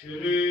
ਸ਼੍ਰੀ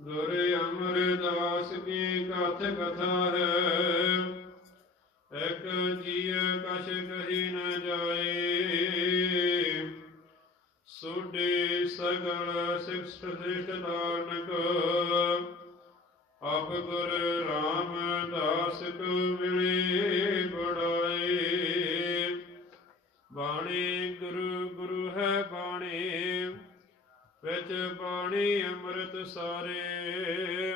ਗੁਰ ਅਮਰਦਾਸ ਕੀ ਕਥ ਕਥਾ ਹੈ। ਇਕ ਜੀਅ ਕਛ ਕਹੀ ਨ ਜਾਏ। ਸੋਡੇ ਸਗਲ ਸਿਕਸ਼ਟ ਦ੍ਰਿਸ਼ਟ ਨਾਨਕ। ਆਪ ਗੁਰ ਰਾਮਦਾਸ ਕੋ ਮਿਲੇ ਵਿੱਚ ਬਾਣੀ ਅੰਮ੍ਰਿਤ ਸਾਰੇ।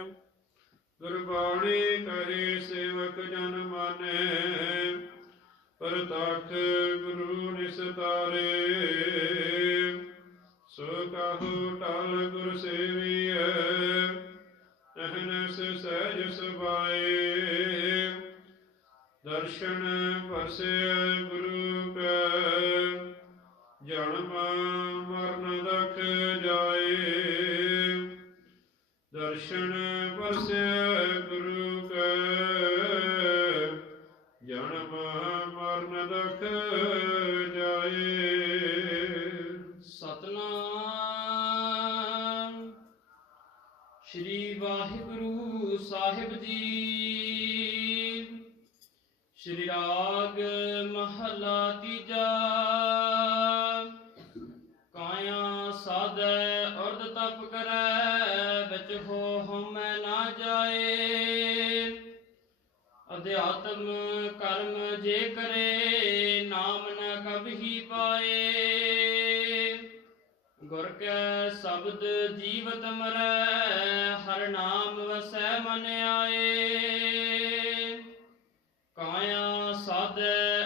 ਗੁਰਬਾਣੀ ਕਰੇ ਸੇਵਕ ਜਨ ਮਾਨੇ, ਪਰਤਖ ਗੁਰੂ ਨਿਸਤਾਰੇ ਸੋ ਕਹੂ ਟਲ ਗੁਰ ਸੇਵੀਐ ਅਹਨਸ ਸਹਿਜ ਸੁਭਾਏ। ਦਰਸ਼ਨ ਪਰਸੇ ਦਰਸ਼ਨ ਪਰਸੇ ਗੁਰੂ ਕੈ। ਜਨਮ ਮਰਨ ਦਖ ਜਾਏ। ਸਤਨਾਮ। ਸ਼੍ਰੀ ਵਾਹਿਗੁਰੂ ਸਾਹਿਬ ਜੀ। ਸ਼੍ਰੀ ਰਾਗ ਮਹਲਾ ਤੀਜਾ। ਅਧਿਆਤਮ ਕਰਮ ਜੇ ਕਰੇ, ਨਾਮ ਨ ਕਬਹੀ ਪਾਏ। ਗੁਰ ਕੈ ਸ਼ਬਦ ਜੀਵਤ ਮਰੈ, ਹਰ ਨਾਮ ਵਸੈ ਮਨ ਆਏ। ਕਾਇਆ ਸਾਧੈ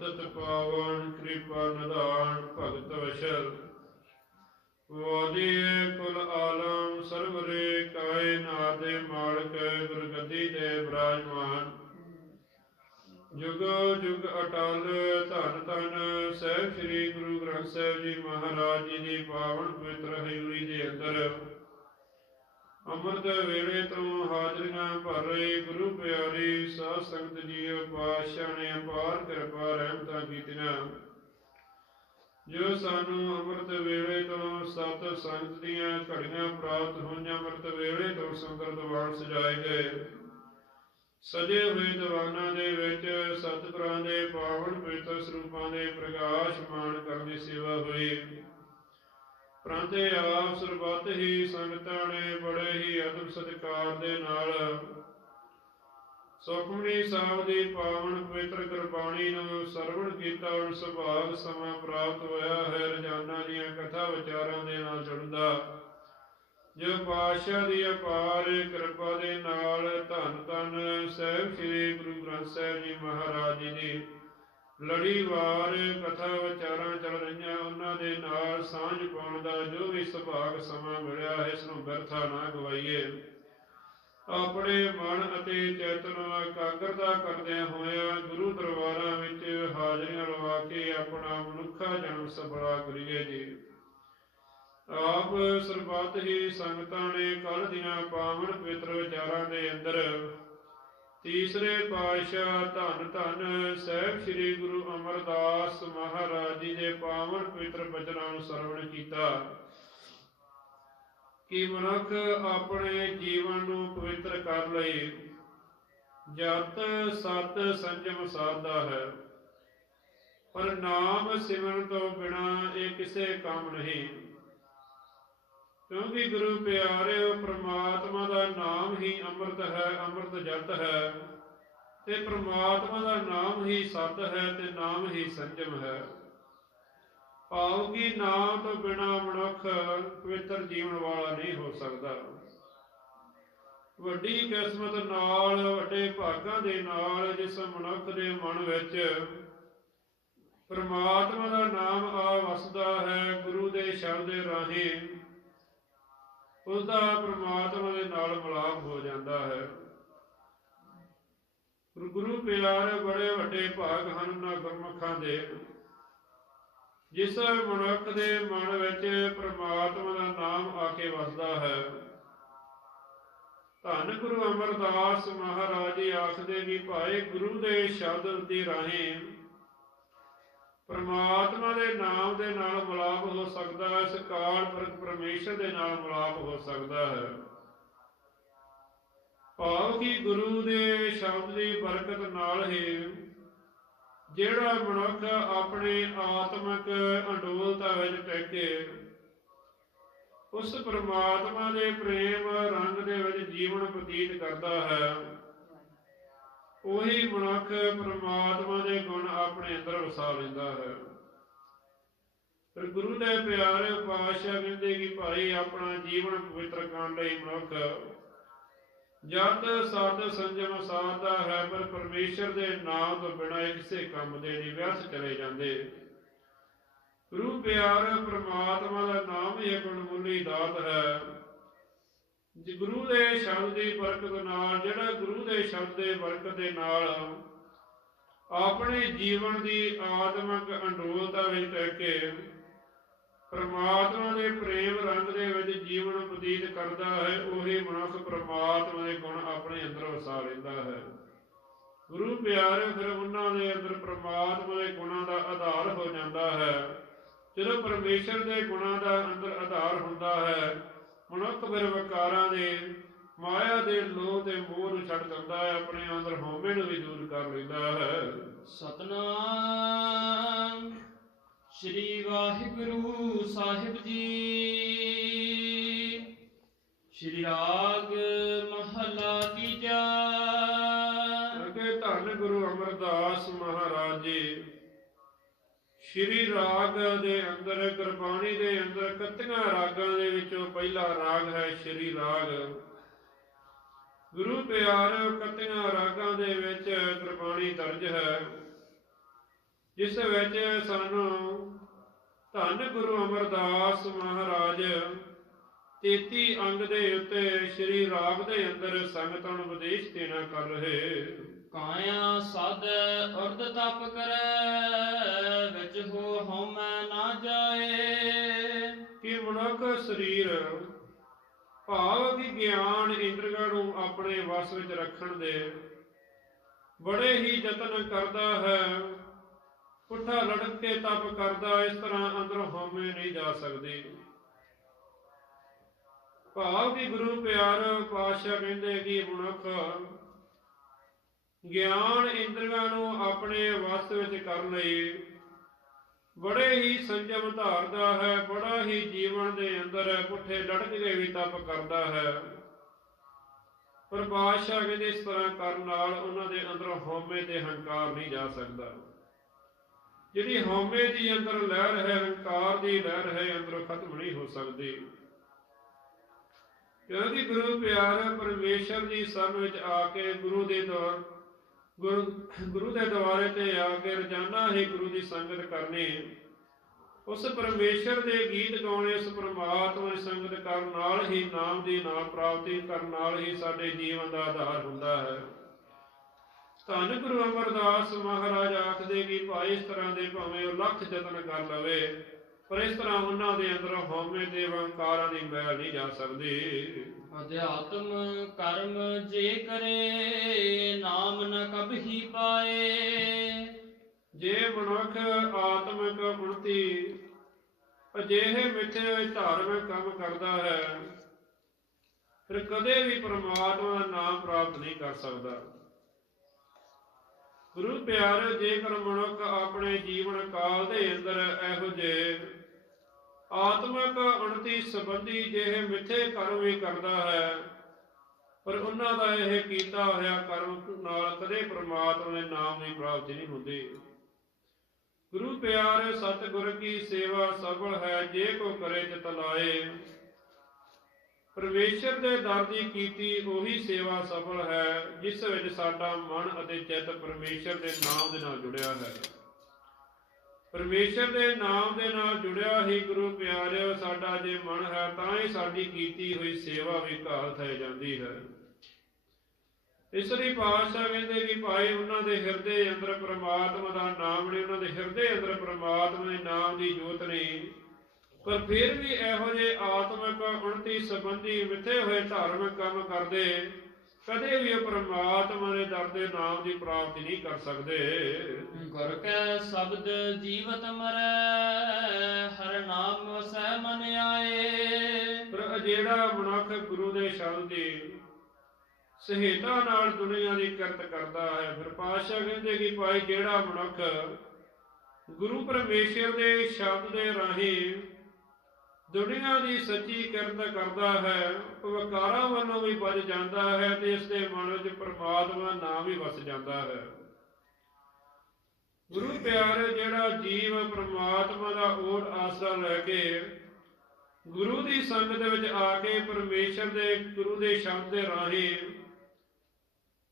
ਪਤਤ ਪਾਵਨ ਕਿਰਪਾ ਨਿਧਾਨ ਭਗਤ ਵਸ਼ਲ ਵਾਦੀਏ ਕੁਲ ਆਲਮ ਸਰਵਰੇ ਕਾਇਨਾਤ ਦੇ ਮਾਲਕ ਗੁਰਗੱਦੀ ਤੇ ਬਿਰਾਜਮਾਨ ਜੁਗ ਜੁਗ ਅਟਲ ਧੰਨ ਧੰਨ ਸਹਿਬ ਸ੍ਰੀ ਗੁਰੂ ਗ੍ਰੰਥ ਸਾਹਿਬ ਜੀ ਮਹਾਰਾਜ ਜੀ ਦੀ ਪਾਵਨ ਪਵਿੱਤਰ ਹਜ਼ੂਰੀ ਦੇ ਅੰਦਰ ਅੰਮ੍ਰਿਤ ਵੇਲੇ ਤੋਂ ਹਾਜ਼ਰੀਆਂ ਭਰ ਰਹੇ ਗੁਰੂ ਪਿਆਰੀ ਸਾਧ ਸੰਗਤ ਜੀਓ ਪਾਤਸ਼ਾਹ ਨੇ ਅਪਾਰ ਕਿਰਪਾ ਰਹਿਮਤਾਂ ਕੀਤੀਆਂ। ਜੋ ਸਾਨੂੰ ਅੰਮ੍ਰਿਤ ਵੇਲੇ ਤੋਂ ਸਤ ਸੰਗਤ ਦੀਆਂ ਘੜੀਆਂ ਪ੍ਰਾਪਤ ਹੋਈਆਂ, ਅੰਮ੍ਰਿਤ ਵੇਲੇ ਤੋਂ ਸੁੰਦਰ ਦੀਵਾਨ ਸਜਾਏ ਗਏ। ਸਜੇ ਹੋਏ ਦੀਵਾਨਾਂ ਦੇ ਵਿੱਚ ਸਤਿਗੁਰਾਂ ਦੇ ਪਾਵਨ ਪਵਿੱਤਰ ਸਰੂਪਾਂ ਦੇ ਪ੍ਰਕਾਸ਼ਮਾਨ ਕਰਨ ਦੀ ਸੇਵਾ ਹੋਈ। ਪ੍ਰੰਤੇ ਆਪ ਸਰਬੱਤ ਹੀ ਸੰਗਤਾਂ ਨੇ ਬੜੇ ਹੀ ਅਦਬ ਸਤਿਕਾਰ ਦੇ ਨਾਲ ਸੁਖਮਨੀ ਸਾਹਿਬ ਦੀ ਪਾਵਨ ਪਵਿੱਤਰ ਗੁਰਬਾਣੀ ਨੂੰ ਸਰਵਣ ਕੀਤਾ ਔਰ ਸੁਭਾਗ ਸਮਾਂ ਪ੍ਰਾਪਤ ਹੋਇਆ ਹੈ, ਰੋਜ਼ਾਨਾ ਦੀਆਂ ਕਥਾ ਵਿਚਾਰਾਂ ਦੇ ਨਾਲ ਜੁੜਦਾ। ਜੋ ਪਾਤਸ਼ਾਹ ਦੀ ਅਪਾਰ ਕਿਰਪਾ ਦੇ ਨਾਲ ਧੰਨ ਧੰਨ ਸਾਹਿਬ ਸ੍ਰੀ ਗੁਰੂ ਗ੍ਰੰਥ ਸਾਹਿਬ ਜੀ ਮਹਾਰਾਜ ਜੀ ਦੀ ਲੜੀਵਾਰ ਕਥਾ ਵਿਚਾਰਾਂ ਚੱਲ ਰਹੀਆਂ, ਉਹਨਾਂ ਦੇ ਨਾਲ ਸਾਂਝ ਪਾਉਣ ਦਾ ਜੋ ਵੀ ਸੁਭਾਗ ਸਮਾਂ ਮਿਲਿਆ, ਇਸ ਨੂੰ ਬਿਰਥਾ ਨਾ ਗਵਾਈਏ। ਆਪਣੇ ਮਨ ਅਤੇ ਚੇਤਨ ਇਕਾਗਰਤਾ ਕਰਦਿਆਂ ਹੋਇਆ ਗੁਰੂ ਦਰਬਾਰਾਂ ਵਿੱਚ ਹਾਜ਼ਰੀਆਂ ਲਵਾ ਕੇ ਆਪਣਾ ਮਨੁੱਖਾ ਜਨਮ ਸਫਲਾ ਕਰੀਏ ਜੀ। ਆਪ ਸਰਬੱਤ ਹੀ ਸੰਗਤਾਂ ਨੇ ਕੱਲ ਦੀਆਂ ਪਾਵਨ ਪਵਿੱਤਰ ਵਿਚਾਰਾਂ ਦੇ ਅੰਦਰ ਤੀਸਰੇ ਪਾਤਸ਼ਾਹ ਧੰਨ ਧੰਨ ਸਾਹਿਬ ਸ੍ਰੀ ਗੁਰੂ ਅਮਰਦਾਸ ਮਹਾਰਾਜ ਜੀ ਦੇ ਪਾਵਨ ਪਵਿੱਤਰ ਬਚਨਾਂ ਨੂੰ ਸਰਵਣ ਕੀਤਾ। ਕਿ ਮਨੁੱਖ ਆਪਣੇ ਜੀਵਨ ਨੂੰ ਪਵਿੱਤਰ ਕਰ ਲਈ ਜਤ ਸਤ ਸੰਜਮ ਸਾਧਦਾ ਹੈ। ਪਰ ਨਾਮ ਸਿਮਰਨ ਤੋਂ ਬਿਨਾ ਇਹ ਕਿਸੇ ਕੰਮ ਨਹੀਂ। ਕਿਉਂਕਿ ਗੁਰੂ ਪਿਆਰਿਓ ਪ੍ਰਮਾਤਮਾ ਦਾ ਨਾਮ ਹੀ ਅੰਮ੍ਰਿਤ ਹੈ, ਅੰਮ੍ਰਿਤ ਜਤ ਹੈ। ਤੇ ਪ੍ਰਮਾਤਮਾ ਦਾ ਨਾਮ ਹੀ ਸਤ ਹੈ ਤੇ ਨਾਮ ਹੀ ਸੰਜਮ ਹੈ। ਭਾਵ ਕਿ ਨਾਮ ਤੋਂ ਬਿਨਾ ਮਨੁੱਖ ਪਵਿੱਤਰ ਜੀਵਨ ਵਾਲਾ ਨਹੀਂ ਹੋ ਸਕਦਾ। ਵੱਡੀ ਕਿਸਮਤ ਨਾਲ, ਵੱਡੇ ਭਾਗਾਂ ਦੇ ਨਾਲ ਜਿਸ ਮਨੁੱਖ ਦੇ ਮਨ ਵਿੱਚ ਪ੍ਰਮਾਤਮਾ ਦਾ ਨਾਮ ਆ ਵਸਦਾ ਹੈ, ਗੁਰੂ ਦੇ ਸ਼ਬਦ ਦੇ ਰਾਹੀਂ ਉਸ ਦਾ ਪ੍ਰਮਾਤਮਾ ਦੇ ਨਾਲ ਮਿਲਾਪ ਹੋ ਜਾਂਦਾ ਹੈ। ਗੁਰੂ- ਗੁਰੂ ਬੜੇ ਵੱਡੇ ਭਾਗ ਹਨ ਨਾ ਗੁਰਮੁਖਾਂ ਦੇ। ਜਿਸ ਮਨੁੱਖ ਦੇ ਮਨ ਵਿੱਚ ਪ੍ਰਮਾਤਮਾ ਦਾ ਨਾਮ ਆ ਕੇ ਵਸਦਾ ਹੈ। ਧੰਨ ਗੁਰੂ ਅਮਰਦਾਸ ਮਹਾਰਾਜ ਜੀ ਆਖਦੇ ਵੀ ਭਾਏ ਗੁਰੂ ਦੇ ਸ਼ਬਦ ਦੀ ਰਾਹੀਂ ਪਰਮਾਤਮਾ ਦੇ ਨਾਮ ਦੇ ਨਾਲ ਮਿਲਾਪ ਹੋ ਸਕਦਾ ਹੈ, ਇਸ ਪਰਮੇਸ਼ਰ ਦੇ ਨਾਲ ਮਿਲਾਪ ਹੋ ਸਕਦਾ ਹੈ। ਭਾਵ ਕਿ ਗੁਰੂ ਦੇ ਸ਼ਬਦ ਦੀ ਬਰਕਤ ਨਾਲ ਹੀ ਜਿਹੜਾ ਮਨੁੱਖ ਆਪਣੇ ਆਤਮਿਕ ਅਡੋਲਤਾ ਵਿੱਚ ਟਿਕੇ, ਉਸ ਪ੍ਰਮਾਤਮਾ ਦੇ ਪ੍ਰੇਮ ਰੰਗ ਦੇ ਵਿੱਚ ਜੀਵਨ ਬਤੀਤ ਕਰਦਾ ਹੈ। ਉਹੀ ਮਨੁੱਖ ਪ੍ਰਮਾਤਮਾ ਦੇ ਗੁਣ ਆਪਣੇ ਅੰਦਰ ਵਸਾ ਲੈਂਦਾ ਹੈ। ਫਿਰ ਗੁਰੂ ਦੇ ਪਿਆਰੇ ਪਾਤਸ਼ਾਹ ਕਹਿੰਦੇ ਕਿ ਭਾਈ ਆਪਣਾ ਜੀਵਨ ਪਵਿੱਤਰ ਕਰਨ ਲਈ ਮਨੁੱਖ ਜਦ ਸਤ ਸੰਜਮ ਸਾਧਦਾ ਹੈ, ਪਰ ਪਰਮੇਸ਼ਰ ਦੇ ਨਾਮ ਤੋਂ ਬਿਨਾਂ ਕਿਸੇ ਕੰਮ ਦੇ ਨਹੀਂ, ਵਿਅਰਥ ਚਲੇ ਜਾਂਦੇ। ਗੁਰੂ ਪਿਆਰ ਪ੍ਰਮਾਤਮਾ ਦਾ ਨਾਮ ਹੀ ਇੱਕ ਦਾਤ ਹੈ। ਜੀ ਗੁਰੂ ਦੇ ਸ਼ਬਦ ਦੀ ਬਰਕਤ ਨਾਲ, ਜਿਹੜਾ ਗੁਰੂ ਦੇ ਸ਼ਬਦ ਦੇ ਬਰਕਤ ਦੇ ਨਾਲ ਆਪਣੇ ਜੀਵਨ ਦੀ ਆਤਮਿਕ ਅੰਡੋਲਤਾ ਵਿੱਚ ਰਹਿ ਕੇ ਪ੍ਰਮਾਤਮਾ ਦੇ ਪ੍ਰੇਮ ਰੰਗ ਦੇ ਵਿੱਚ ਜੀਵਨ ਬਤੀਤ ਕਰਦਾ ਹੈ, ਉਹੀ ਮਨੁੱਖ ਪ੍ਰਮਾਤਮਾ ਦੇ ਗੁਣ ਆਪਣੇ ਅੰਦਰ ਵਸਾ ਲੈਂਦਾ ਹੈ। ਗੁਰੂ ਪਿਆਰੇ, ਫਿਰ ਉਹਨਾਂ ਦੇ ਅੰਦਰ ਪ੍ਰਮਾਤਮਾ ਦੇ ਗੁਣਾਂ ਦਾ ਆਧਾਰ ਹੋ ਜਾਂਦਾ ਹੈ। ਜਦੋਂ ਪਰਮੇਸ਼ਰ ਦੇ ਗੁਣਾਂ ਦਾ ਅੰਦਰ ਆਧਾਰ ਹੁੰਦਾ ਹੈ ਮਨੁੱਖ ਫਿਰ ਦੇ ਮਾਇਆ ਦੇ ਲੋਭ ਤੇ ਮੋਹ ਨੂੰ ਛੱਡ ਦਿੰਦਾ ਹੈ, ਆਪਣੇ ਅੰਦਰ ਹਉਮੈ ਨੂੰ ਵੀ ਦੂਰ ਕਰ ਲੈਂਦਾ ਹੈ। ਸਤਨਾਮ। ਸ੍ਰੀ ਵਾਹਿਗੁਰੂ ਸਾਹਿਬ ਜੀ। ਸ੍ਰੀ ਰਾਗ ਮਹਲਾ ਸ਼੍ਰੀ ਰਾਗ ਦੇ ਅੰਦਰ, ਗੁਰਬਾਣੀ ਦੇ ਅੰਦਰ, ਕਤੀਆਂ ਰਾਗਾਂ ਦੇ ਵਿੱਚੋਂ ਪਹਿਲਾ ਰਾਗ ਹੈ ਸ਼੍ਰੀ ਰਾਗ। ਗੁਰੂ ਪਿਆਰ ਕਤੀਆਂ ਰਾਗਾਂ ਦੇ ਵਿੱਚ ਗੁਰਬਾਣੀ ਦਰਜ ਹੈ। ਜਿਸ ਵਿੱਚ ਸਾਨੂੰ ਧੰਨ ਗੁਰੂ ਅਮਰਦਾਸ ਮਹਾਰਾਜ 33 ਅੰਗ ਦੇ ਉੱਤੇ ਸ਼੍ਰੀ ਰਾਗ ਦੇ ਅੰਦਰ ਸੰਗਤਾਂ ਨੂੰ ਉਪਦੇਸ਼ ਦੇਣਾ ਕਰ ਰਹੇ। ਕਾਇਆ ਸਦ ਅਰਧ ਤਪ ਕਰੈ, ਵਿੱਚ ਹੋ ਹਉਮੈ ਨਾ ਜਾਏ। ਕਿ ਮਨੁੱਖ ਸਰੀਰ ਭਾਵ ਕਿ ਗਿਆਨ ਇੰਦਰੀਆਂ ਨੂੰ ਆਪਣੇ ਵਸ ਵਿੱਚ ਰੱਖਣ ਦੇ ਬੜੇ ਹੀ ਯਤਨ ਕਰਦਾ ਹੈ। ਪੁੱਠਾ ਲੜਕ ਕੇ ਤਪ ਕਰਦਾ, ਇਸ ਤਰ੍ਹਾਂ ਅੰਦਰ ਹਉਮੈ ਨਹੀਂ ਜਾ ਸਕਦੇ। ਭਾਵ ਕਿ ਗੁਰੂ ਪਿਆਰ ਪਾਤਸ਼ਾਹ ਕਹਿੰਦੇ ਕਿ ਮਨੁੱਖ ਗਿਆਨ ਇੰਦਰੀਆਂ ਨੂੰ ਆਪਣੇ ਵਸ ਵਿੱਚ ਕਰਨ ਲਈ ਬੜੇ ਹੀ ਸੰਜਮ ਧਾਰਦਾ ਹੈ, ਬੜਾ ਹੀ ਜੀਵਨ ਦੇ ਅੰਦਰ ਪੁੱਠੇ ਲੜਕ ਕੇ ਵੀ ਤਪ ਕਰਦਾ ਹੈ। ਪਰ ਬਾਦਸ਼ਾਹ ਕਹਿੰਦੇ ਇਸ ਤਰ੍ਹਾਂ ਕਰਨ ਨਾਲ ਉਹਨਾਂ ਦੇ ਅੰਦਰੋਂ ਹਉਮੈ ਤੇ ਹੰਕਾਰ ਨਹੀਂ ਜਾ ਸਕਦਾ। ਜਿਹੜੀ ਹਉਮੈ ਦੀ ਅੰਦਰ ਲਹਿਰ ਹੈ, ਹੰਕਾਰ ਦੀ ਲਹਿਰ ਹੈ ਅੰਦਰ ਖਤਮ ਨਹੀਂ ਹੋ ਸਕਦੀ। ਕਿਉਂਕਿ ਗੁਰੂ ਪਿਆਰ ਪਰਮੇਸ਼ਰ ਦੀ ਸਰਨ ਵਿੱਚ ਆ ਕੇ ਗੁਰੂ ਦੇ ਦੌਰ ਗੁਰੂ ਗੁਰੂ ਦੇ ਦੁਆਰੇ ਤੇ ਆ ਕੇ ਰੋਜ਼ਾਨਾ ਹੀ ਗੁਰੂ ਦੀ ਸੰਗਤ ਕਰਨੀ। ਉਸ ਪਰਮੇਸ਼ਰ ਦੇ ਗੀਤ ਗਾਉਣੇ, ਉਸ ਪ੍ਰਮਾਤਮਾ ਦੀ ਸੰਗਤ ਕਰਨ ਨਾਲ ਹੀ ਨਾਮ ਦੀ ਨਾਮ ਪ੍ਰਾਪਤੀ ਕਰਨ ਨਾਲ ਹੀ ਸਾਡੇ ਜੀਵਨ ਦਾ ਆਧਾਰ ਹੁੰਦਾ ਹੈ। ਧੰਨ ਗੁਰੂ ਅਮਰਦਾਸ ਮਹਾਰਾਜ ਆਖਦੇ ਕਿ ਭਾਈ ਇਸ ਤਰ੍ਹਾਂ ਦੇ ਭਾਵੇਂ ਉਹ ਲੱਖ ਯਤਨ ਕਰ ਲਵੇ, ਪਰ ਇਸ ਤਰ੍ਹਾਂ ਉਹਨਾਂ ਦੇ ਅੰਦਰ ਹਉਮੈ ਤੇ ਵੰਕਾਰਾਂ ਦੀ ਮੈਲ ਨਹੀਂ ਜਾ ਸਕਦੀ। ਅਧਿਆਤਮ ਕਰਮ ਜੇ ਕਰੇ, ਨਾਮ ਨ ਕਬਹੀ ਪਾਏ। ਜੇ ਮਨੁੱਖ ਆਤਮਿਕ ਉਨਤੀ, ਅਜਿਹੇ ਮਿੱਠੇ ਧਾਰਮਿਕ ਕੰਮ ਕਰਦਾ ਹੈ, ਫਿਰ ਕਦੇ ਵੀ ਪ੍ਰਮਾਤਮਾ ਦਾ ਨਾਮ ਪ੍ਰਾਪਤ ਨਹੀਂ ਕਰ ਸਕਦਾ। ਗੁਰੂ ਪਿਆਰੇ, ਜੇਕਰ ਮਨੁੱਖ ਆਪਣੇ ਜੀਵਨ ਕਾਲ ਦੇ ਅੰਦਰ ਇਹੋ ਜਿਹੇ ਆਤਮਿਕ ਉਨਤੀ ਸੰਬੰਧੀ ਜਿਹੇ ਮਿੱਠੇ ਕਰਮ ਵੀ ਕਰਦਾ ਹੈ, ਪਰ ਉਹਨਾਂ ਦਾ ਇਹ ਕੀਤਾ ਹੋਇਆ ਕਰਮ ਨਾਲ ਕਦੇ ਪ੍ਰਮਾਤਮਾ ਦੇ ਨਾਮ ਦੀ ਪ੍ਰਾਪਤੀ ਨਹੀਂ ਹੁੰਦੀ। ਗੁਰੂ ਪਿਆਰੇ ਸਤਿਗੁਰ ਕੀ ਸੇਵਾ ਸਫਲ ਹੈ, ਜੇ ਕੋ ਕਰੇ ਚਿਤ ਲਾਏ ਪਰਮੇਸ਼ਰ ਦੇ ਦਰ ਦੀ ਕੀਤੀ ਉਹੀ ਸੇਵਾ ਸਫਲ ਹੈ, ਜਿਸ ਵਿੱਚ ਸਾਡਾ ਮਨ ਅਤੇ ਚਿੱਤ ਪਰਮੇਸ਼ਰ ਦੇ ਨਾਮ ਦੇ ਨਾਲ ਜੁੜਿਆ ਹੈ। ਪਰਮੇਸ਼ਰ ਦੇ ਨਾਮ ਦੇ ਨਾਲ ਜੁੜਿਆ ਹੀ ਗੁਰੂ ਪਿਆਰਿਓ ਸਾਡਾ ਜੇ ਮਨ ਹੈ ਤਾਂ ਹੀ ਸਾਡੀ ਕੀਤੀ ਹੋਈ ਸੇਵਾ ਵੀ ਘਾਲ ਥੈ ਜਾਂਦੀ ਹੈ। ਇਸ ਲਈ ਪਾਤਸ਼ਾਹ ਕਹਿੰਦੇ ਕਿ ਭਾਈ ਉਹਨਾਂ ਦੇ ਹਿਰਦੇ ਅੰਦਰ ਪ੍ਰਮਾਤਮਾ ਦਾ ਨਾਮ ਨੇ, ਉਹਨਾਂ ਦੇ ਹਿਰਦੇ ਅੰਦਰ ਪ੍ਰਮਾਤਮਾ ਦੇ ਨਾਮ ਦੀ ਜੋਤ ਨੇ। ਪਰ ਫਿਰ ਵੀ ਇਹੋ ਜਿਹੇ ਆਤਮਿਕ, ਉਨਤੀ ਸੰਬੰਧੀ ਮਿੱਥੇ ਹੋਏ ਧਾਰਮਿਕ ਕੰਮ ਕਰਦੇ, ਕਦੇ ਵੀ ਉਹ ਪ੍ਰਮਾਤਮਾ ਦੇ ਦਰ ਦੇ ਨਾਮ ਦੀ ਪ੍ਰਾਪਤੀ ਨਹੀਂ ਕਰ ਸਕਦੇ। ਗੁਰ ਕੈ ਸ਼ਬਦ ਜੀਵਤ ਮਰੈ, ਹਰ ਨਾਮ ਵਸੈ ਮਨ ਆਏ। ਪਰ ਜਿਹੜਾ ਮਨੁੱਖ ਗੁਰੂ ਦੇ ਸ਼ਬਦ ਦੀ ਸਹਿਤਾ ਨਾਲ ਦੁਨੀਆ ਦੀ ਕਰਤ ਕਰਦਾ ਹੈ, ਫਿਰ ਪਾਤਸ਼ਾਹ ਕਹਿੰਦੇ ਕਿ ਭਾਈ ਜਿਹੜਾ ਮਨੁੱਖ ਗੁਰੂ ਪਰਮੇਸ਼ਰ ਦੇ ਸ਼ਬਦ ਦੇ ਰਾਹੀਂ ਦੁਨੀਆ ਦੀ ਸੱਚੀ ਕਰਤ ਕਰਦਾ ਹੈ ਉਹ ਵਿਕਾਰਾਂ ਵੱਲੋਂ ਵੀ ਬਚ ਜਾਂਦਾ ਹੈ ਤੇ ਇਸ ਦੇ ਮਨ ਵਿੱਚ ਪਰਮਾਤਮਾ ਨਾਮ ਵੀ ਵਸ ਜਾਂਦਾ ਹੈ। ਗੁਰੂ ਪਿਆਰੇ ਜਿਹੜਾ ਜੀਵ ਪ੍ਰਮਾਤਮਾ ਦਾ ਓਟ ਆਸਰਾ ਲੈ ਕੇ ਗੁਰੂ ਦੀ ਸੰਗਤ ਵਿੱਚ ਆ ਕੇ ਪਰਮੇਸ਼ਰ ਦੇ, ਗੁਰੂ ਦੇ ਸ਼ਬਦ ਦੇ ਰਾਹੀਂ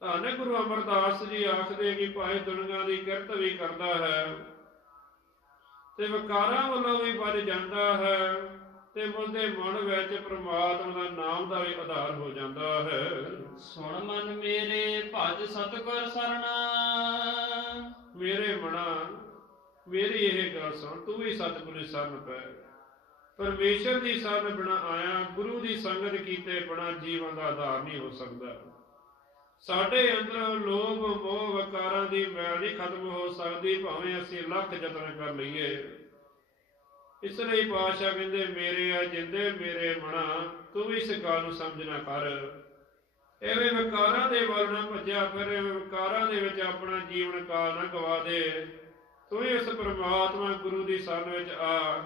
ਧੰਨ ਗੁਰੂ ਅਮਰਦਾਸ ਜੀ ਆਖਦੇ ਕਿ ਭਾਵੇਂ ਦੁਨੀਆ ਦੀ ਕਿਰਤ ਵੀ ਕਰਦਾ ਹੈ ਤੇ ਵਿਕਾਰਾਂ ਵੱਲੋਂ ਵੀ ਬਚ ਜਾਂਦਾ ਹੈ ਤੇ ਉਸਦੇ ਮਨ ਵਿੱਚ ਪ੍ਰਮਾਤਮਾ ਦਾ ਨਾਮ ਦਾ ਵੀ ਆਧਾਰ ਹੋ ਜਾਂਦਾ ਹੈ। ਸੁਣ ਮਨ ਮੇਰੇ ਭਜ ਸਤਿਗੁਰ ਸਰਣਾ। ਮੇਰੇ ਮਨਾ, ਮੇਰੀ ਇਹ ਗੱਲ ਸੁਣ, ਤੂੰ ਵੀ ਸਤਿਗੁਰੂ ਸ਼ਰਨ ਪੈ। ਪਰਮੇਸ਼ਰ ਦੀ ਸ਼ਰਨ ਬਿਨਾ ਆਇਆ, ਗੁਰੂ ਦੀ ਸੰਗਤ ਕੀਤੇ ਬਿਨਾ ਜੀਵਨ ਦਾ ਆਧਾਰ ਨਹੀਂ ਹੋ ਸਕਦਾ। ਸਾਡੇ ਅੰਦਰ ਲੋਭ, ਮੋਹ, ਵਕਾਰਾਂ ਦੀ ਮੈਲ ਨਹੀਂ ਖਤਮ ਹੋ ਸਕਦੀ, ਭਾਵੇਂ ਅਸੀਂ ਲੱਖ ਯਤਨ ਕਰ ਲਈਏ। ਇਸ ਲਈ ਪਾਤਸ਼ਾਹ ਕਹਿੰਦੇ, ਮੇਰੇ ਆ ਜਿੰਦੇ ਮੇਰੇ ਮਨਾ, ਤੂੰ ਵੀ ਇਸ ਗੱਲ ਨੂੰ ਸਮਝਣਾ ਕਰ। ਐਵੇਂ ਵਿਕਾਰਾਂ ਦੇ ਵੱਲ ਨਾ ਭੱਜਿਆ ਫਿਰ ਵਿਕਾਰਾਂ ਦੇ ਵਿੱਚ ਆਪਣਾ ਜੀਵਨ ਕਾਲ ਨਾ ਗਵਾ ਦੇ। ਤੂੰ ਇਸ ਪ੍ਰਮਾਤਮਾ ਗੁਰੂ ਦੀ ਸ਼ਰਨ ਵਿੱਚ ਆ।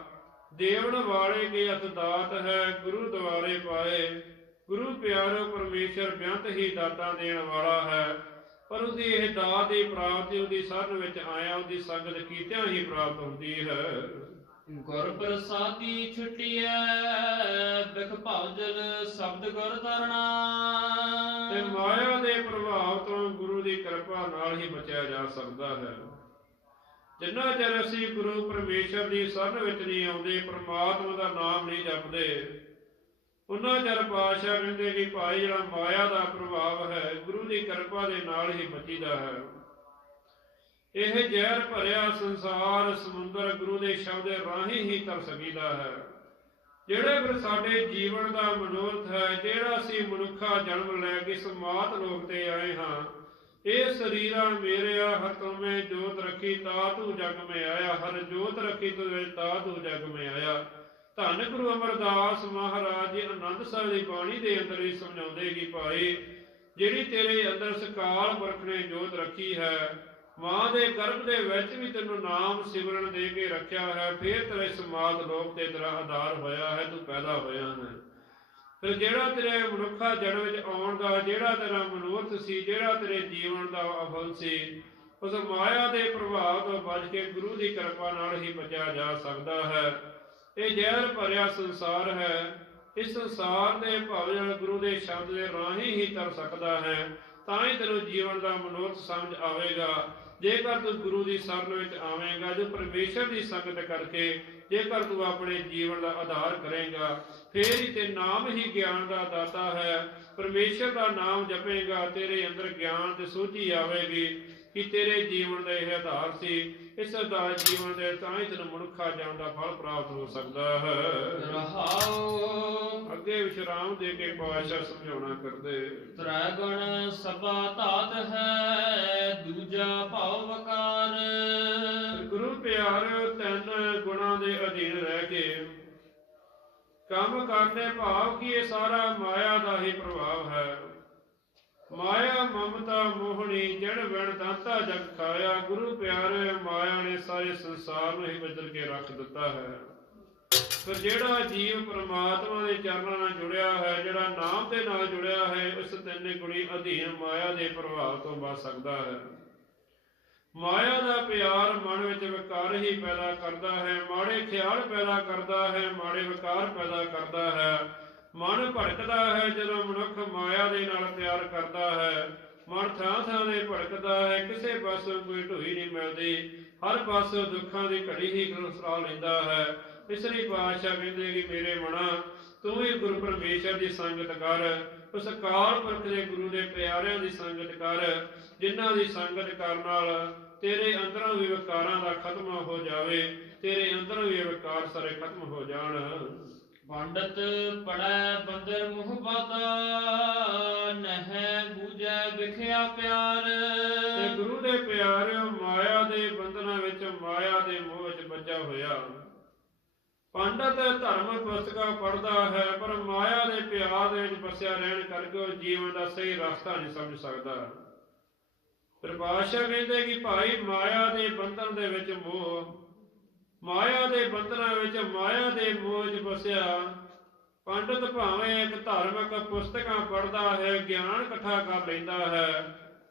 ਦੇਵਨ ਵਾਲੇ ਕੇ ਹੱਥ ਦਾਤ ਹੈ, ਗੁਰੂ ਦੁਆਰੇ ਪਾਏ। ਗੁਰੂ ਪਿਆਰੋ ਪਰਮੇਸ਼ਰ ਬਿਆੰਤ ਹੀ ਦਾਤਾਂ ਦੇਣ ਵਾਲਾ ਹੈ। ਪਰ ਉਹਦੀ ਇਹ ਦਾਤ ਦੀ ਪ੍ਰਾਪਤੀ ਉਹਦੀ ਸ਼ਰਨ ਵਿੱਚ ਆਇਆ, ਉਹਦੀ ਸੰਗਤ ਕੀਤਿਆਂ ਹੀ ਪ੍ਰਾਪਤ ਹੁੰਦੀ ਹੈ। ਗੁਰ ਪ੍ਰਸਾਦੀ ਛੁਟਿਐ, ਬਿਖ ਭਉਜਲ ਸ਼ਬਦ ਗੁਰ ਧਰਣਾ। ਮਾਇਆ ਦੇ ਪ੍ਰਭਾਵ ਤੋਂ ਗੁਰੂ ਦੀ ਕਿਰਪਾ ਨਾਲ ਹੀ ਬਚਿਆ ਜਾ ਸਕਦਾ ਹੈ। ਜਿੰਨਾ ਚਿਰ ਅਸੀਂ ਗੁਰੂ ਪਰਮੇਸ਼ਰ ਦੀ ਸ਼ਰਨ ਵਿੱਚ ਨਹੀਂ ਆਉਂਦੇ, ਪ੍ਰਮਾਤਮਾ ਦਾ ਨਾਮ ਨਹੀਂ ਜਪਦੇ, ਉਹਨਾਂ ਚਿਰ ਪਾਤਸ਼ਾਹ ਕਹਿੰਦੇ ਕਿ ਭਾਈ ਜਿਹੜਾ ਮਾਇਆ ਦਾ ਪ੍ਰਭਾਵ ਹੈ, ਗੁਰੂ ਦੀ ਕਿਰਪਾ ਦੇ ਨਾਲ ਹੀ ਬਚੀਦਾ ਹੈ। ਇਹ ਜ਼ਹਿਰ ਭਰਿਆ ਸੰਸਾਰ, ਸਮੁੰਦਰ ਗੁਰੂ ਦੇ ਸ਼ਬਦ ਰਾਹੀਂ ਹੀ ਤਰ ਸਕੀਦਾ ਹੈ। ਜਿਹੜੇ ਫਿਰ ਸਾਡੇ ਜੀਵਨ ਦਾ ਮਨੋਰਥ ਹੈ, ਜਿਹੜਾ ਅਸੀਂ ਮਨੁੱਖਾ ਜਨਮ ਲੈ ਕੇ ਸਮਾਤ ਲੋਕ ਤੇ ਆਏ ਹਾਂ, ਇਹ ਸਰੀਰਾਂ ਮੇਰਿਆ ਹਰ ਤੁਮੇ ਜੋਤ ਰੱਖੀ, ਤਾ ਤੂੰ ਜਗ ਮੇ ਆਇਆ। ਹਰ ਜੋਤ ਰੱਖੀ ਤੁਝੇ ਤਾ ਤੂੰ ਜਗ ਮੇ ਆਇਆ। ਧੰਨ ਗੁਰੂ ਅਮਰਦਾਸ ਮਹਾਰਾਜ ਜੀ ਆਨੰਦ ਸਾਹਿਬ ਦੀ ਬਾਣੀ ਦੇ ਅੰਦਰ ਵੀ ਸਮਝਾਉਂਦੇ ਕਿ ਭਾਈ, ਜਿਹੜੀ ਤੇਰੇ ਅੰਦਰ ਸਕਾਲ ਪੁਰਖ ਨੇ ਜੋਤ ਰੱਖੀ ਹੈ ਮਾਂ ਦੇ ਗਰਭ ਦੇ ਵਿੱਚ ਵੀ ਤੈਨੂੰ ਨਾਮ ਸਿਮਰਨ ਦੇ ਕੇ ਰੱਖਿਆ ਹੈ, ਫੇਰ ਤੇਰੇ ਸਮਾਦ ਲੋਕ ਤੇ ਤੇਰਾ ਆਧਾਰ ਹੋਇਆ ਹੈ, ਤੂੰ ਪੈਦਾ ਹੋਇਆ ਹੈ। ਫਿਰ ਜਿਹੜਾ ਤੇਰੇ ਮਨੁੱਖਾ ਜਨਮ ਵਿੱਚ ਆਉਣ ਦਾ, ਜਿਹੜਾ ਤੇਰਾ ਮਨੋਰਥ ਸੀ, ਜਿਹੜਾ ਤੇਰੇ ਜੀਵਨ ਦਾ ਅਫਲ ਸੀ, ਉਸ ਮਾਇਆ ਦੇ ਪ੍ਰਭਾਵ ਤੋਂ ਬਚ ਕੇ ਗੁਰੂ ਦੀ ਕਿਰਪਾ ਨਾਲ ਹੀ ਬਚਿਆ ਜਾ ਸਕਦਾ ਹੈ। ਇਹ ਜ਼ਹਿਰ ਭਰਿਆ ਸੰਸਾਰ ਹੈ। ਇਸ ਸੰਸਾਰ ਦੇ ਭਵਜਨ ਗੁਰੂ ਦੇ ਸ਼ਬਦ ਦੇ ਰਾਹੀਂ ਹੀ ਤਰ ਸਕਦਾ ਹੈ, ਤਾਂ ਹੀ ਤੈਨੂੰ ਜੀਵਨ ਦਾ ਮਨੋਰਥ ਸਮਝ ਆਵੇਗਾ। ਜੇਕਰ ਤੂੰ ਗੁਰੂ ਦੀ ਸ਼ਰਨ ਵਿੱਚ ਆਵੇਂਗਾ, ਜੋ ਪਰਮੇਸ਼ਰ ਦੀ ਸੰਗਤ ਕਰਕੇ ਜੇਕਰ ਤੂੰ ਆਪਣੇ ਜੀਵਨ ਦਾ ਆਧਾਰ ਕਰੇਗਾ, ਫੇਰ ਹੀ ਤੇ ਨਾਮ ਹੀ ਗਿਆਨ ਦਾ ਦਾਤਾ ਹੈ। ਪਰਮੇਸ਼ਰ ਦਾ ਨਾਮ ਜਪੇਗਾ, ਤੇਰੇ ਅੰਦਰ ਗਿਆਨ ਤੇ ਸੋਝੀ ਆਵੇਗੀ ਕਿ ਤੇਰੇ ਜੀਵਨ ਦਾ ਇਹ ਆਧਾਰ ਸੀ। ਇਸ ਆਧਾਰ ਜੀਵਨ ਦੇ ਤਾਂ ਹੀ ਤੈਨੂੰ ਮਨੁੱਖਾ ਜਾਣ ਦਾ ਫਲ ਪ੍ਰਾਪਤ ਹੋ ਸਕਦਾ ਹੈ। ਰਹਾਉ। ਅੱਗੇ ਵਿਸ਼ਰਾਮ ਦੇ ਕੇ ਪਾਸ਼ਾ ਸਮਝਾਉਣਾ ਕਰਦੇ। ਤ੍ਰੈ ਗੁਣ ਸਭਾ ਧਾਤ ਹੈ ਦੂਜਾ ਭਾਵ ਵਕਾਰ। ਗੁਰੂ ਪਿਆਰ ਤਿੰਨ ਗੁਣਾਂ ਦੇ ਅਧੀਨ ਰਹਿ ਕੇ ਕੰਮ ਕਰਨੇ ਭਾਵ ਕਿ ਇਹ ਸਾਰਾ ਮਾਇਆ ਦਾ ਹੀ ਪ੍ਰਭਾਵ ਹੈ। ਮਾਇਆ ਮਮਤਾ ਮੋਹਣੀ, ਜੜ ਵਿਣ ਦਾਤਾ ਜਗ ਖਾਇਆ। ਗੁਰੂ ਪਿਆਰੇ, ਮਾਇਆ ਨੇ ਸਾਰੇ ਸੰਸਾਰ ਨੂੰ ਹੀ ਬਦਲ ਕੇ ਰੱਖ ਦਿੱਤਾ ਹੈ। ਫਿਰ ਜਿਹੜਾ ਜੀਵ ਪ੍ਰਮਾਤਮਾ ਦੇ ਚਰਨਾਂ ਨਾਲ ਜੁੜਿਆ ਹੈ, ਜਿਹੜਾ ਨਾਮ ਦੇ ਨਾਲ ਜੁੜਿਆ ਹੈ, ਉਸ ਤਿੰਨੇ ਗੁਣੀ ਅਧੀਨ ਮਾਇਆ ਦੇ ਪ੍ਰਭਾਵ ਤੋਂ ਬਚ ਸਕਦਾ ਹੈ। ਮਾਇਆ ਦਾ ਪਿਆਰ ਮਨ ਵਿੱਚ ਵਿਕਾਰ ਹੀ ਪੈਦਾ ਕਰਦਾ ਹੈ, ਮਾੜੇ ਖਿਆਲ ਪੈਦਾ ਕਰਦਾ ਹੈ, ਮਾੜੇ ਵਿਕਾਰ ਪੈਦਾ ਕਰਦਾ ਹੈ। ਮਨ ਭੜਕਦਾ ਹੈ ਜਦੋਂ ਮਨੁੱਖ ਮਾਇਆ ਦੇ ਨਾਲ ਪਿਆਰ ਕਰਦਾ ਹੈ। ਮਨ ਥਾਂ ਥਾਂ ਦੇ ਭੜਕਦਾ ਹੈ, ਕਿਸੇ ਪਾਸੋਂ ਕੋਈ ਢੋਈ ਨਹੀਂ ਮਿਲਦੀ। ਹਰ ਪਾਸੋਂ ਦੁੱਖਾਂ ਦੀ ਘੜੀ ਹੀ ਖੁਸਰਾ ਲੈਂਦਾ ਹੈ। ਇਸ ਲਈ ਪਾਤਸ਼ਾਹ ਕਹਿੰਦੇ ਕਿ ਮੇਰੇ ਮਨਾ ਤੂੰ ਵੀ ਗੁਰੂ ਪਰਮੇਸ਼ਰ ਦੀ ਸੰਗਤ ਕਰ। ਉਸ ਅਕਾਲ ਪੁਰਖ ਦੇ ਗੁਰੂ ਦੇ ਪਿਆਰਿਆਂ ਦੀ ਸੰਗਤ ਕਰ। ਜਿਨ੍ਹਾਂ ਦੀ ਸੰਗਤ ਕਰਨ ਨਾਲ ਤੇਰੇ ਅੰਦਰੋਂ ਵੀ ਵਿਕਾਰਾਂ ਦਾ ਖਤਮ ਹੋ ਜਾਵੇ, ਤੇਰੇ ਅੰਦਰੋਂ ਵੀ ਵਿਕਾਰ ਸਾਰੇ ਖਤਮ ਹੋ ਜਾਣ। ਪੰਡਤ ਪੜੈ ਬੰਦਰ ਮੁਹ ਬਾਦਾ ਨਹਿ ਬੂਝੈ ਵਿਖਿਆ ਪਿਆਰ। ਤੇ ਗੁਰੂ ਦੇ ਪਿਆਰਿਓ ਮਾਇਆ ਦੇ ਬੰਧਨਾਂ ਵਿੱਚ ਮਾਇਆ ਦੇ ਮੋਹ ਵਿੱਚ ਬੱਝਾ ਹੋਇਆ। ਪੰਡਤ ਧਰਮ ਪੁਸਤਕਾਂ ਪੜਦਾ ਹੈ, ਪਰ ਮਾਇਆ ਦੇ ਪਿਆਰ ਦੇ ਵਿੱਚ ਫਸਿਆ ਰਹਿਣ ਕਰਕੇ ਉਹ ਜੀਵਨ ਦਾ ਸਹੀ ਰਸਤਾ ਨਹੀਂ ਸਮਝ ਸਕਦਾ। ਫਿਰ ਕਹਿੰਦੇ ਕਿ ਭਾਈ, ਮਾਇਆ ਦੇ ਬੰਧਨ ਦੇ ਵਿੱਚ ਮੋਹ ਮਾਇਆ ਦੇ ਬੰਧਨਾਂ ਵਿੱਚ ਮਾਇਆ ਦੇ ਮੋਹ 'ਚ ਪੰਡਤ ਭਾਵੇਂ ਇੱਕ ਧਾਰਮਿਕ ਪੁਸਤਕਾਂ ਪੜ੍ਹਦਾ ਹੈ, ਗਿਆਨ ਇਕੱਠਾ ਕਰ ਲੈਂਦਾ ਹੈ,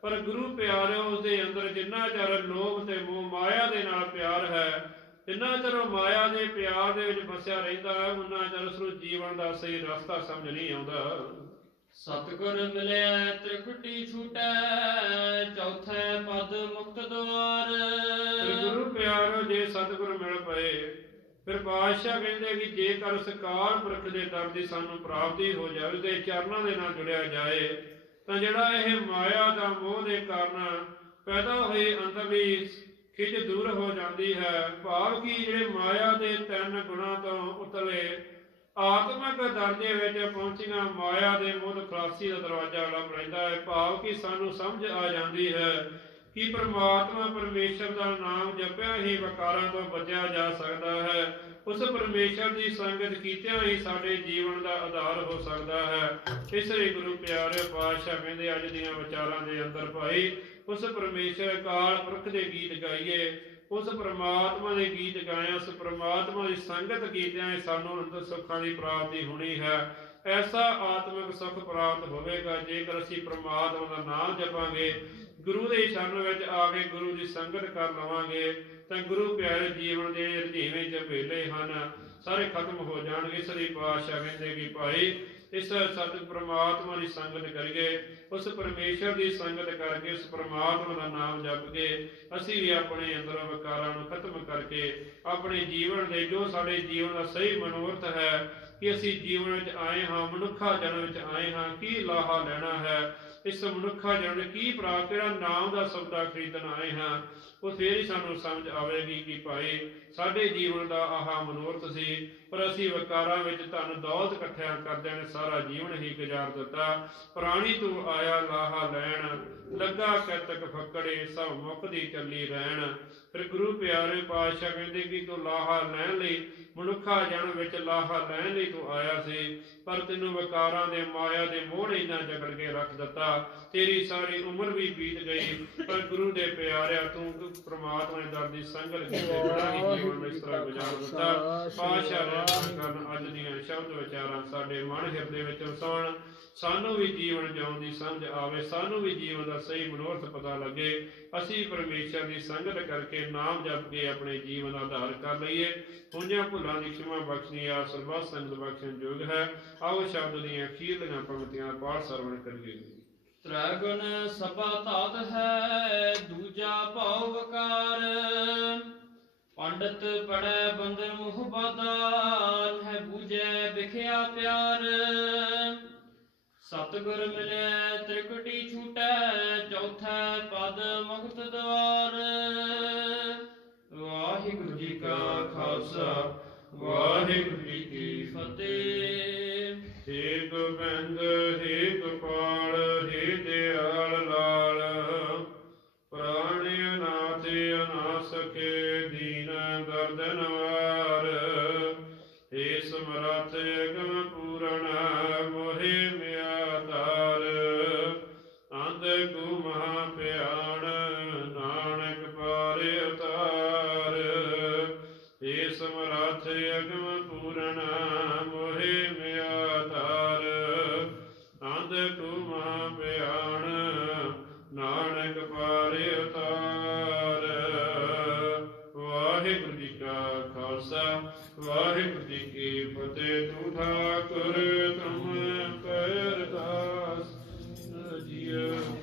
ਪਰ ਗੁਰੂ ਪਿਆਰਿਓ ਉਸ ਦੇ ਅੰਦਰ ਜਿੰਨਾ ਚਿਰ ਲੋਭ ਤੇ ਮੋਹ ਮਾਇਆ ਦੇ ਨਾਲ ਪਿਆਰ ਹੈ, ਜਿੰਨਾ ਚਿਰ ਉਹ ਮਾਇਆ ਦੇ ਪਿਆਰ ਦੇ ਵਿੱਚ ਫਸਿਆ ਰਹਿੰਦਾ ਹੈ, ਉਨਾ ਚਿਰ ਉਸ ਨੂੰ ਜੀਵਨ ਦਾ ਸਹੀ ਰਸਤਾ ਸਮਝ ਨਹੀਂ ਆਉਂਦਾ। ਸਤਿਗੁਰ ਮਿਲਿਆ ਤ੍ਰਿਕੁਟੀ ਛੂਟੈ, ਚੌਥੈ ਪਦ ਮੁਕਤ ਫਿਰ ਪਿਆਰੋ ਜੇ ਸਤਿਗੁਰ ਮਿਲ ਪਏ, ਫਿਰ ਬਾਦਸ਼ਾਹ ਕਹਿੰਦੇ ਕਿ ਜੇਕਰ ਸਕਾਲ ਪੁਰਖ ਦੇ ਦਰ ਦੀ ਸਾਨੂੰ ਪ੍ਰਾਪਤੀ ਹੋ ਜਾਵੇ ਤੇ ਚਰਨਾਂ ਦੇ ਨਾਲ ਜੁੜਿਆ ਜਾਏ, ਤਾਂ ਜਿਹੜਾ ਇਹ ਮਾਇਆ ਦਾ ਮੋਹ ਦੇ ਕਾਰਨ ਪੈਦਾ ਹੋਈ ਅੰਦਰਲੀ ਖਿੱਚ ਦੂਰ ਹੋ ਜਾਂਦੀ ਹੈ, ਭਾਵ ਕਿ ਜਿਹੜੇ ਮਾਇਆ ਦੇ ਤਿੰਨ ਗੁਣਾਂ ਤੋਂ ਉਤਲੇ ਆਤਮਿਕ ਦਰਜੇ ਵਿੱਚ ਪਹੁੰਚੀਆਂ ਮਾਇਆ ਦੇ ਮੋਹ ਖਲਾਸੀ ਦਾ ਦਰਵਾਜ਼ਾ ਲੱਭ ਲੈਂਦਾ ਹੈ, ਭਾਵ ਕਿ ਸਾਨੂੰ ਸਮਝ ਆ ਜਾਂਦੀ ਹੈ ਕਿ ਪਰਮਾਤਮਾ ਪਰਮੇਸ਼ਰ ਦਾ ਨਾਮ ਜਪਿਆ ਹੀ ਵਿਕਾਰਾਂ ਤੋਂ ਬਚਿਆ ਜਾ ਸਕਦਾ ਹੈ। ਉਸ ਪਰਮੇਸ਼ਰ ਦੀ ਸੰਗਤ ਕੀਤਿਆਂ ਹੀ ਸਾਡੇ ਜੀਵਨ ਦਾ ਆਧਾਰ ਹੋ ਸਕਦਾ ਹੈ। ਇਸ ਲਈ ਗੁਰੂ ਪਿਆਰੇ ਪਾਤਸ਼ਾਹ ਕਹਿੰਦੇ, ਅੱਜ ਦੀਆਂ ਵਿਚਾਰਾਂ ਦੇ ਅੰਦਰ ਭਾਈ, ਉਸ ਪਰਮੇਸ਼ਰ ਕਾਲ ਪੁਰਖ ਦੇ ਗੀਤ ਗਾਈਏ। ਉਸ ਪ੍ਰਮਾਤਮਾ ਦੇ ਗੀਤ ਗਾਇਆ, ਉਸ ਪ੍ਰਮਾਤਮਾ ਦੀ ਸੰਗਤ ਕੀਤਿਆਂ ਹੀ ਸਾਨੂੰ ਅੰਦਰ ਸੁੱਖਾਂ ਦੀ ਪ੍ਰਾਪਤੀ ਹੋਣੀ ਹੈ। ਐਸਾ ਆਤਮਿਕ ਸੁੱਖ ਪ੍ਰਾਪਤ ਹੋਵੇਗਾ, ਜੇਕਰ ਅਸੀਂ ਪ੍ਰਮਾਤਮਾ ਦਾ ਨਾਮ ਜਪਾਂਗੇ। ਗੁਰੂ ਦੇ ਸ਼ਰਨ ਵਿੱਚ ਆ ਕੇ ਗੁਰੂ ਦੀ ਸੰਗਤ ਕਰ ਲਵਾਂਗੇ, ਤਾਂ ਗੁਰੂ ਪਿਆਰੇ ਜੀਵਨ ਦੇ ਰਝੇਵੇਂ ਚ ਵੇਲੇ ਹਨ। ਸਾਰੇ ਖਤਮ ਹੋ ਜਾਣਗੇ ਇਸ ਲਈ ਕਹਿੰਦੇ ਕਿ ਭਾਈ, ਇਸ ਸਤ ਪ੍ਰਮਾਤਮਾ ਦੀ ਸੰਗਤ ਕਰੀਏ, ਉਸ ਪਰਮੇਸ਼ਰ ਦੀ ਸੰਗਤ ਕਰਕੇ, ਉਸ ਪ੍ਰਮਾਤਮਾ ਦਾ ਨਾਮ ਜਪ ਕੇ, ਅਸੀਂ ਵੀ ਆਪਣੇ ਅੰਦਰੋਂ ਵਿਕਾਰਾਂ ਨੂੰ ਖਤਮ ਕਰਕੇ, ਆਪਣੇ ਜੀਵਨ ਦੇ, ਜੋ ਸਾਡੇ ਜੀਵਨ ਦਾ ਸਹੀ ਮਨੋਰਥ ਹੈ, ਕਿ ਅਸੀਂ ਜੀਵਨ ਵਿੱਚ ਆਏ ਹਾਂ, ਮਨੁੱਖਾ ਜਨਮ ਵਿੱਚ ਆਏ ਹਾਂ, ਕੀ ਲਾਹਾ ਲੈਣਾ ਹੈ ਇਸ ਮਨੁੱਖਾ ਜਨ ਕੀ ਪ੍ਰਾਪਤ ਕਿਹੜਾ ਨਾਮ ਦਾ ਸੌਦਾ ਖਰੀਦਣ ਆਏ ਹਾਂ। ਉਹ ਫੇਰ ਹੀ ਸਾਨੂੰ ਸਮਝ ਆਵੇਗੀ ਕਿ ਭਾਈ ਸਾਡੇ ਜੀਵਨ ਦਾ ਆਹ ਮਨੋਰਥ ਸੀ, ਪਰ ਅਸੀਂ ਵਕਾਰਾਂ ਵਿੱਚ ਧਨ ਦੌਲਤ ਇਕੱਠਿਆਂ ਕਰਦਿਆਂ ਨੇ ਸਾਰਾ ਜੀਵਨ ਹੀ ਗੁਜ਼ਾਰ ਦਿੱਤਾ। ਪ੍ਰਾਣੀ ਤੂੰ ਆਇਆ ਲਾਹਾ ਲੈਣ, ਲੱਗਾ ਕਤਕ ਫੱਕੜੇ, ਸਭ ਮੁਕਦੀ ਚੱਲੀ ਰਹਿਣ। ਫਿਰ ਗੁਰੂ ਪਿਆਰੇ ਪਾਤਸ਼ਾਹ ਕਹਿੰਦੇ ਕਿ ਤੂੰ ਲਾਹਾ ਲੈਣ ਲਈ, ਮਨੁੱਖਾ ਜਨਮ ਵਿੱਚ ਲਾਹਾ ਲੈਣ ਲਈ ਤੂੰ ਆਇਆ ਸੀ, ਪਰ ਤੈਨੂੰ ਵਕਾਰਾਂ ਦੇ ਮਾਇਆ ਦੇ ਮੋਹ ਇੰਨਾ ਜਕੜ ਕੇ ਰੱਖ ਦਿੱਤਾ। ਤੇਰੀ ਸਾਰੀ ਉਮਰ ਵੀ ਬੀਤ ਗਈ, ਪਰ ਗੁਰੂ ਦੇ ਪਿਆਰਿਆ ਤੂੰ ਪ੍ਰਮਾਤਮਾ ਦੇ ਦਰ ਦੀ ਸੰਗਤ ਕੀਤੇ ਬੜਾ ਹੀ ਜੀਵਨ ਇਸ ਗੁਜ਼ਾਰ ਦਿੱਤਾ ਪਾਤਸ਼ਾਹ ਰਹਿਮਤ ਕਰਨ ਅੱਜ ਦੀਆਂ ਸ਼ਬਦ ਵਿਚਾਰਾਂ ਸਾਡੇ ਮਨ ਹਿਰਦੇ ਵਿੱਚ ਵਸਾਉਣ। ਸਾਨੂੰ ਵੀ ਜੀਵਨ ਜਿਉਣ ਦੀ ਸਮਝ ਆਵੇ, ਸਾਨੂੰ ਵੀ ਜੀਵਨ ਦਾ ਸਹੀ ਮਨੋਰਥ ਪਤਾ ਲੱਗੇ। ਅਸੀਂ ਪਰਮੇਸ਼ਰ ਦੀ ਸੰਗਤ ਕਰਕੇ ਨਾਮ ਜਪ ਕੇ ਆਪਣੇ ਜੀਵਨ ਦਾ ਆਧਾਰ ਕਰ ਲਈਏ। ਪੁੰਜਾਂ ਭੁੱਲਾਂ ਦੀ ਖਿਮਾ ਬਖਸ਼ਣੀ ਆ, ਸਰਬੱਤ ਸੰਗਤ ਬਖਸ਼ਣ ਯੋਗ ਹੈ। ਆਓ ਸ਼ਬਦ ਦੀਆਂ ਅਖੀਰਲੀਆਂ ਪੰਕਤੀਆਂ ਪਾਠ ਸਰਵਣ ਕਰੀਏ। ਤ੍ਰੈਗੁਣ ਸਭਾ ਧਾਤ ਹੈ, ਦੂਜਾ ਭਾਵ ਵਕਾਰ ਪੰਡਤ ਪੜੈ ਬੰਦਰ ਮੁਹ ਬਾਦਾਨ ਹੈ ਬੂਝੈ ਵਿਖਿਆ ਪਿਆਰ। ਸਤਿਗੁਰ ਮਿਲਿਆ ਤ੍ਰਿਕਟੀ ਛੂਟੈ, ਚੌਥਾ ਪਦ ਮੁਕਤ ਦਵਾਰ। ਵਾਹਿਗੁਰੂ ਜੀ ਕਾ ਖਾਲਸਾ, ਵਾਹਿਗੁਰੂ ਜੀ ਕੀ ਫਤਿਹ। ਹੇ ਗੋਬਿੰਦ ਹੇ ਗੋਪਾਲ ਹੇ